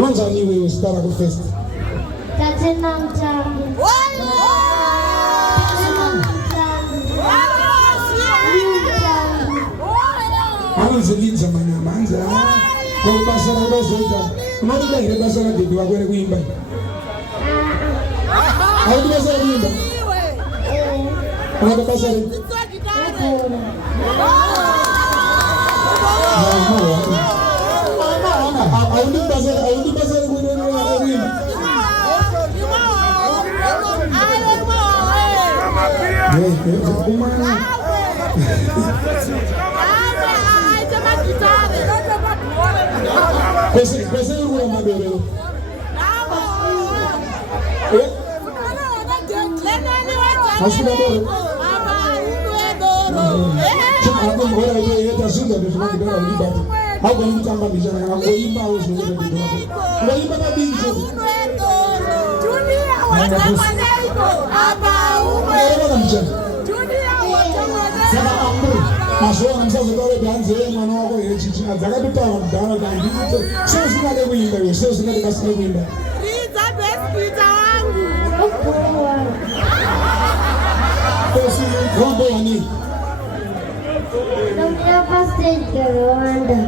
Unanzani wewe stara ku first. Tatena mtambi. Anzilinza manyama anza. Kwa basara bazoita. Unataka ile basara bibi wako ile kuimba. Au basara kuimba? Unataka basara? Aundi basara kuimba. Pesa yule mabere. Asina bere. Hapo mbona hiyo yetashinda ndio tunataka ulibati. Hapo ni mtamba bijana na kuimba au sio ndio ndio. Kuimba na binjo. Dunia wote mwaneko hapa uwe. Dunia wote mwaneko. Mashoa msazo kwa danze mwana wako yechichi azakatuta ndana ndandite sio singale kuimba wewe sio singale basi kuimba riza best kita wangu basi rombo yani ndio stage Rwanda